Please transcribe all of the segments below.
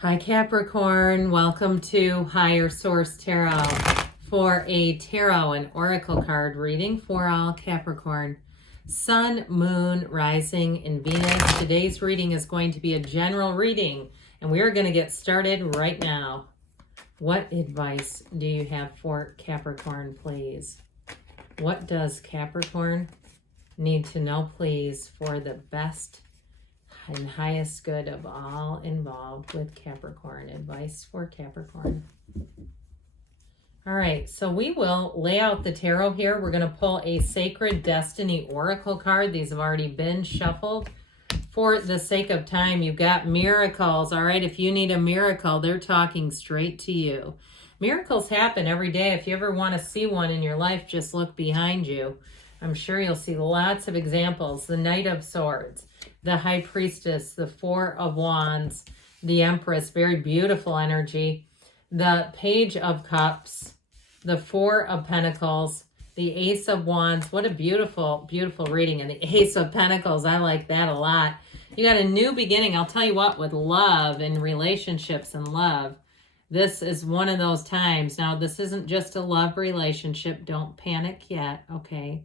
Hi Capricorn, welcome to Higher Source Tarot for a tarot and oracle card reading for all Capricorn. Sun, Moon, Rising, and Venus. Today's reading is going to be a general reading, and we are going to get started right now. What advice do you have for Capricorn, please? What does Capricorn need to know, please, for the best and highest good of all involved with Capricorn? Advice for Capricorn. All right, so we will lay out the tarot here. We're going to pull a Sacred Destiny Oracle card. These have already been shuffled. For the sake of time, you've got miracles. All right, if you need a miracle, they're talking straight to you. Miracles happen every day. If you ever want to see one in your life, just look behind you. I'm sure you'll see lots of examples. The Knight of Swords, the High Priestess, the Four of Wands, the Empress, very beautiful energy, the Page of Cups, the Four of Pentacles, the Ace of Wands. What a beautiful, beautiful reading. And the Ace of Pentacles, I like that a lot. You got a new beginning. I'll tell you what, with love and relationships and love, this is one of those times. Now, this isn't just a love relationship. Don't panic yet, okay?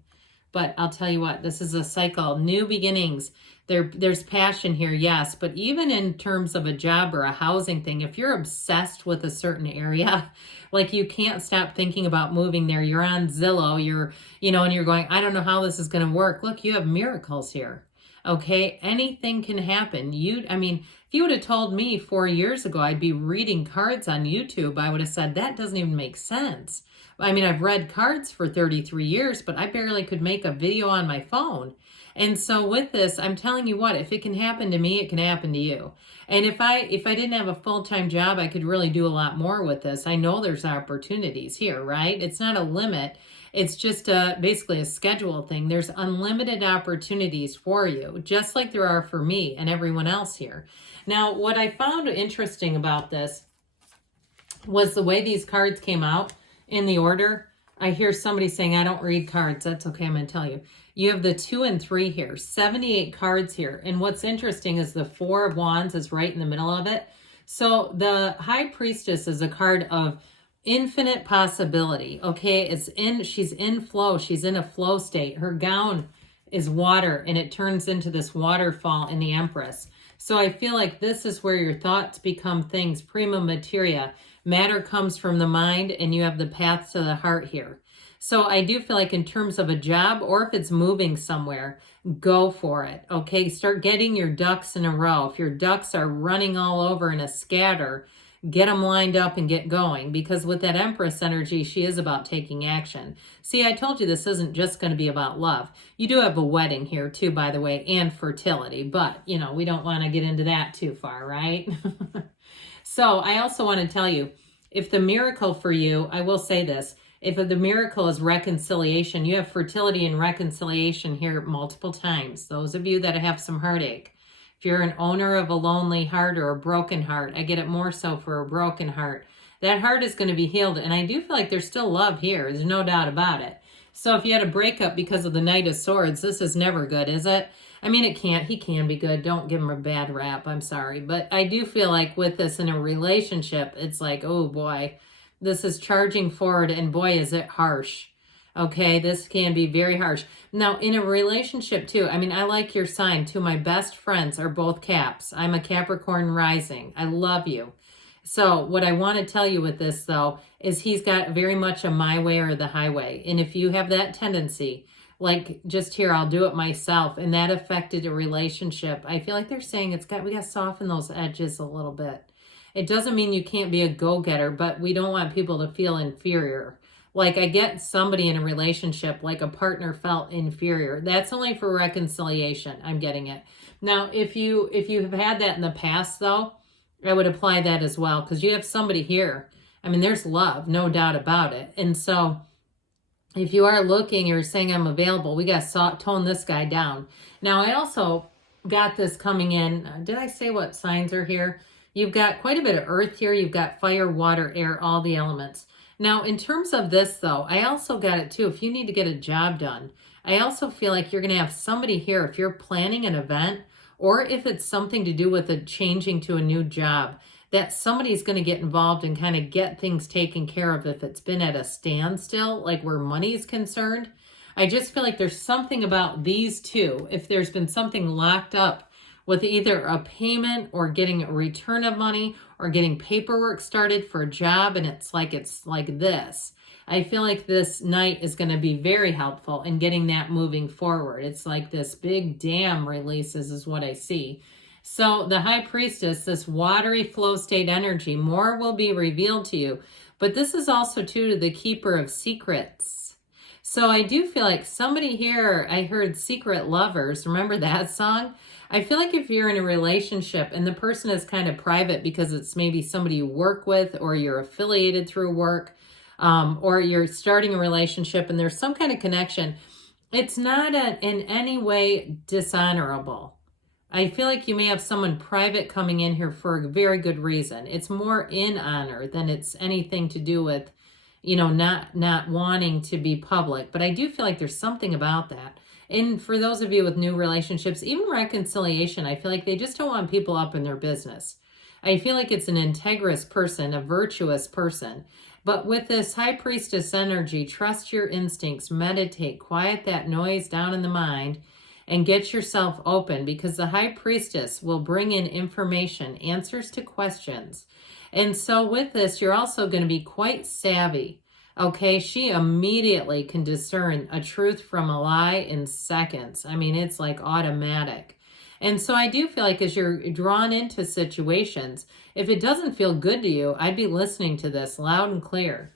But I'll tell you what, this is a cycle. New beginnings. There's passion here, yes. But even in terms of a job or a housing thing, if you're obsessed with a certain area, like you can't stop thinking about moving there. You're on Zillow, and you're going, I don't know how this is going to work. Look, you have miracles here. Okay, anything can happen. If you would have told me 4 years ago I'd be reading cards on YouTube, I would have said, that doesn't even make sense. I've read cards for 33 years, but I barely could make a video on my phone. And so with this, I'm telling you what, if it can happen to me, it can happen to you. And if I didn't have a full-time job, I could really do a lot more with this. I know there's opportunities here, right? It's not a limit. It's just basically a schedule thing. There's unlimited opportunities for you, just like there are for me and everyone else here. Now, what I found interesting about this was the way these cards came out in the order. I hear somebody saying, I don't read cards. That's okay, I'm going to tell you. You have the 2 and 3 here, 78 cards here. And what's interesting is the 4 of Wands is right in the middle of it. So the High Priestess is a card of infinite possibility, okay? She's in flow. She's in a flow state. Her gown is water, and it turns into this waterfall in the Empress. So I feel like this is where your thoughts become things, prima materia. Matter comes from the mind, and you have the path to the heart here. So I do feel like in terms of a job, or if it's moving somewhere, go for it, okay? Start getting your ducks in a row. If your ducks are running all over in a scatter, get them lined up and get going, because with that Empress energy, she is about taking action. See, I told you this isn't just going to be about love. You do have a wedding here too, by the way, and fertility, but we don't want to get into that too far, right? So I also want to tell you, if the miracle for you, I will say this, if the miracle is reconciliation, you have fertility and reconciliation here multiple times. Those of you that have some heartache. If you're an owner of a lonely heart or a broken heart, I get it more so for a broken heart. That heart is going to be healed. And I do feel like there's still love here. There's no doubt about it. So if you had a breakup because of the Knight of Swords, this is never good, is it? He can be good. Don't give him a bad rap. I'm sorry. But I do feel like with this in a relationship, it's like, oh boy, this is charging forward, and boy, is it harsh. Okay, this can be very harsh. Now, in a relationship too, I like your sign. 2 of my best friends are both Caps. I'm a Capricorn rising. I love you. So what I want to tell you with this, though, is he's got very much a my way or the highway. And if you have that tendency, like just here, I'll do it myself, and that affected a relationship, I feel like they're saying we got to soften those edges a little bit. It doesn't mean you can't be a go-getter, but we don't want people to feel inferior. Like I get somebody in a relationship, like a partner felt inferior. That's only for reconciliation. I'm getting it. Now, if you have had that in the past, though, I would apply that as well, because you have somebody here. There's love, no doubt about it. And so if you are looking or saying I'm available, we got to tone this guy down. Now, I also got this coming in. Did I say what signs are here? You've got quite a bit of earth here. You've got fire, water, air, all the elements. Now, in terms of this, though, I also got it, too. If you need to get a job done, I also feel like you're going to have somebody here, if you're planning an event, or if it's something to do with changing to a new job, that somebody's going to get involved and kind of get things taken care of if it's been at a standstill, like where money's concerned. I just feel like there's something about these two. If there's been something locked up with either a payment or getting a return of money or getting paperwork started for a job, and it's like this. I feel like this Knight is going to be very helpful in getting that moving forward. It's like this big dam releases is what I see. So the High Priestess, this watery flow state energy, more will be revealed to you. But this is also too the keeper of secrets. So I do feel like somebody here, I heard Secret Lovers. Remember that song? I feel like if you're in a relationship and the person is kind of private because it's maybe somebody you work with or you're affiliated through work, or you're starting a relationship and there's some kind of connection, it's not in any way dishonorable. I feel like you may have someone private coming in here for a very good reason. It's more in honor than it's anything to do with, not wanting to be public. But I do feel like there's something about that. And for those of you with new relationships, even reconciliation, I feel like they just don't want people up in their business. I feel like it's an integrous person, a virtuous person. But with this High Priestess energy, trust your instincts, meditate, quiet that noise down in the mind, and get yourself open, because the High Priestess will bring in information, answers to questions. And so with this, you're also going to be quite savvy. Okay, she immediately can discern a truth from a lie in seconds. I mean, it's like automatic. And so I do feel like as you're drawn into situations, if it doesn't feel good to you, I'd be listening to this loud and clear.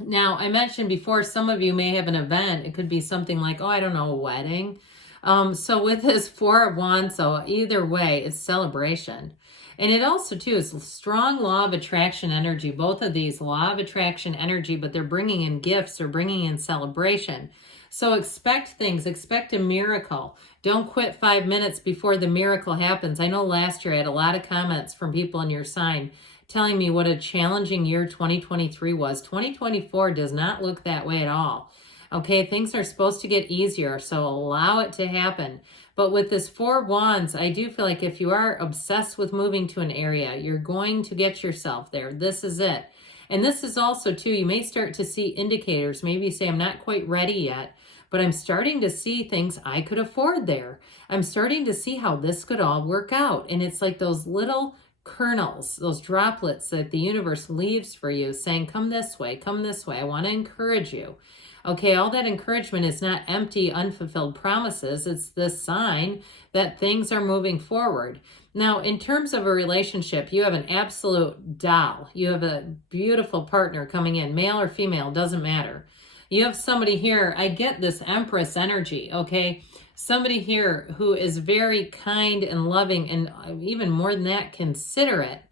Now, I mentioned before, some of you may have an event. It could be something like, a wedding. So with this Four of Wands, so either way, it's celebration. And it also, too, is strong law of attraction energy. Both of these, law of attraction energy, but they're bringing in gifts or bringing in celebration. So expect things, expect a miracle. Don't quit 5 minutes before the miracle happens. I know last year I had a lot of comments from people in your sign telling me what a challenging year 2023 was. 2024 does not look that way at all. Okay, things are supposed to get easier, so allow it to happen. But with this Four of Wands, I do feel like if you are obsessed with moving to an area, you're going to get yourself there. This is it. And this is also, too, you may start to see indicators. Maybe you say, I'm not quite ready yet, but I'm starting to see things I could afford there. I'm starting to see how this could all work out. And it's like those little kernels, those droplets that the universe leaves for you saying, come this way, I want to encourage you. Okay, all that encouragement is not empty, unfulfilled promises. It's this sign that things are moving forward. Now, in terms of a relationship, you have an absolute doll. You have a beautiful partner coming in, male or female, doesn't matter. You have somebody here, I get this Empress energy, okay? Somebody here who is very kind and loving, and even more than that, considerate.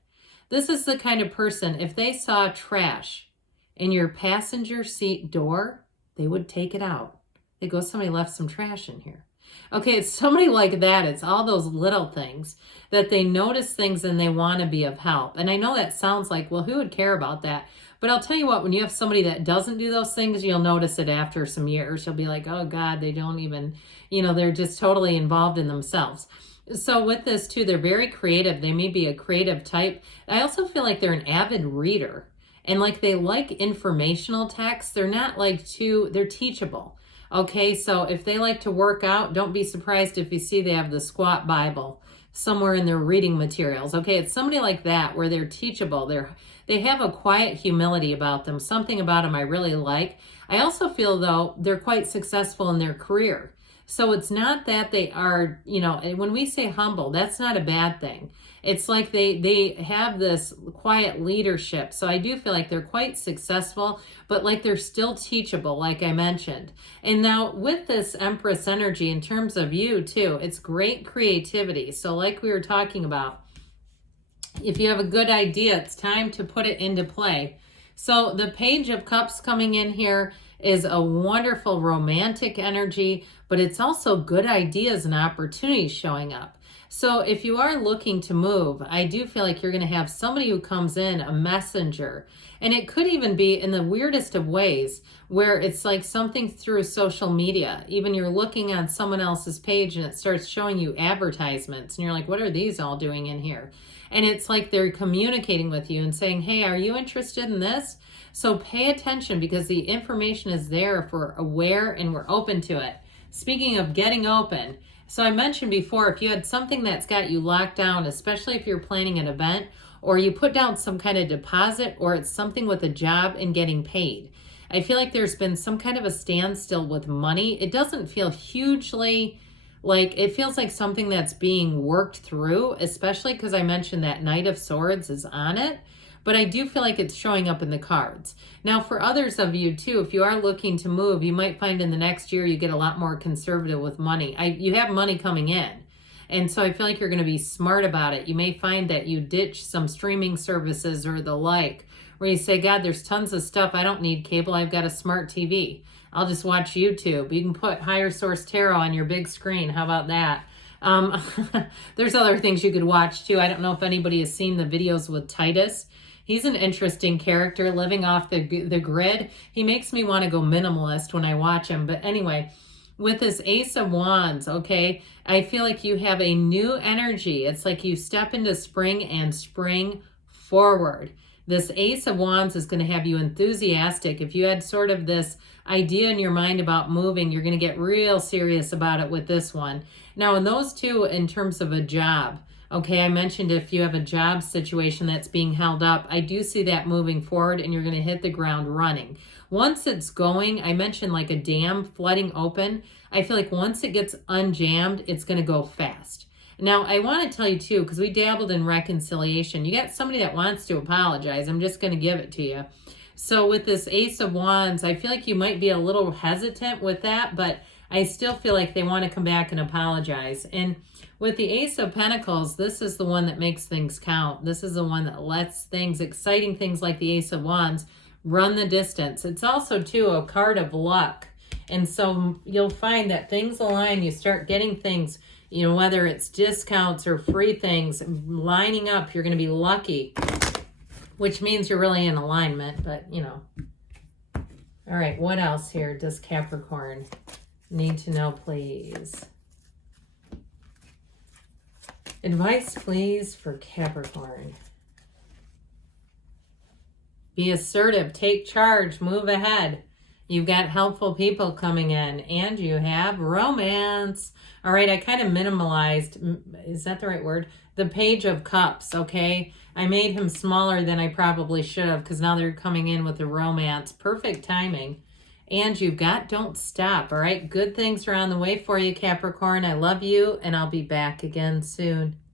This is the kind of person, if they saw trash in your passenger seat door, they would take it out. They go, somebody left some trash in here. Okay, it's somebody like that. It's all those little things that they notice things and they want to be of help. And I know that sounds like, well, who would care about that? But I'll tell you what, when you have somebody that doesn't do those things, you'll notice it after some years. You'll be like, oh God, they don't even, they're just totally involved in themselves. So with this too, they're very creative. They may be a creative type. I also feel like they're an avid reader. And like they like informational texts. They're not like they're teachable. Okay, so if they like to work out, don't be surprised if you see they have the Squat Bible somewhere in their reading materials. Okay, it's somebody like that where they're teachable. They have a quiet humility about them, something about them I really like. I also feel, though, they're quite successful in their career. So it's not that they are, when we say humble, that's not a bad thing. It's like they have this quiet leadership. So I do feel like they're quite successful, but like they're still teachable, like I mentioned. And now with this Empress energy, in terms of you too, it's great creativity. So like we were talking about, if you have a good idea, it's time to put it into play. So the Page of Cups coming in here is a wonderful romantic energy, but it's also good ideas and opportunities showing up. So if you are looking to move, I do feel like you're going to have somebody who comes in, a messenger. And it could even be in the weirdest of ways where it's like something through social media. Even you're looking on someone else's page and it starts showing you advertisements. And you're like, what are these all doing in here? And it's like they're communicating with you and saying, hey, are you interested in this? So pay attention because the information is there if we're aware and we're open to it. Speaking of getting open, so I mentioned before, if you had something that's got you locked down, especially if you're planning an event, or you put down some kind of deposit, or it's something with a job and getting paid. I feel like there's been some kind of a standstill with money. It doesn't feel hugely like, it feels like something that's being worked through, especially because I mentioned that Knight of Swords is on it. But I do feel like it's showing up in the cards. Now, for others of you too, if you are looking to move, you might find in the next year you get a lot more conservative with money. You have money coming in. And so I feel like you're going to be smart about it. You may find that you ditch some streaming services or the like, where you say, God, there's tons of stuff. I don't need cable. I've got a smart TV. I'll just watch YouTube. You can put Higher Source Tarot on your big screen. How about that? There's other things you could watch too. I don't know if anybody has seen the videos with Titus. He's an interesting character living off the grid. He makes me want to go minimalist when I watch him. But anyway, with this Ace of Wands, okay, I feel like you have a new energy. It's like you step into spring and spring forward. This Ace of Wands is going to have you enthusiastic. If you had sort of this idea in your mind about moving, you're going to get real serious about it with this one. Now, in those two, in terms of a job, okay, I mentioned if you have a job situation that's being held up, I do see that moving forward and you're going to hit the ground running. Once it's going, I mentioned like a dam flooding open. I feel like once it gets unjammed, it's going to go fast. Now, I want to tell you too, because we dabbled in reconciliation. You got somebody that wants to apologize. I'm just going to give it to you. So with this Ace of Wands, I feel like you might be a little hesitant with that, but I still feel like they want to come back and apologize. And with the Ace of Pentacles, this is the one that makes things count. This is the one that lets things, exciting things like the Ace of Wands, run the distance. It's also, too, a card of luck. And so you'll find that things align. You start getting things, you know, whether it's discounts or free things, lining up. You're going to be lucky, which means you're really in alignment. But, you know. All right, what else here does Capricorn need to know, please? Advice, please, for Capricorn. Be assertive, take charge, move ahead. You've got helpful people coming in, and you have romance. All right, I kind of minimalized, is that the right word? The Page of Cups, okay? I made him smaller than I probably should have because now they're coming in with the romance. Perfect timing. And you've got Don't Stop, all right? Good things are on the way for you, Capricorn. I love you, and I'll be back again soon.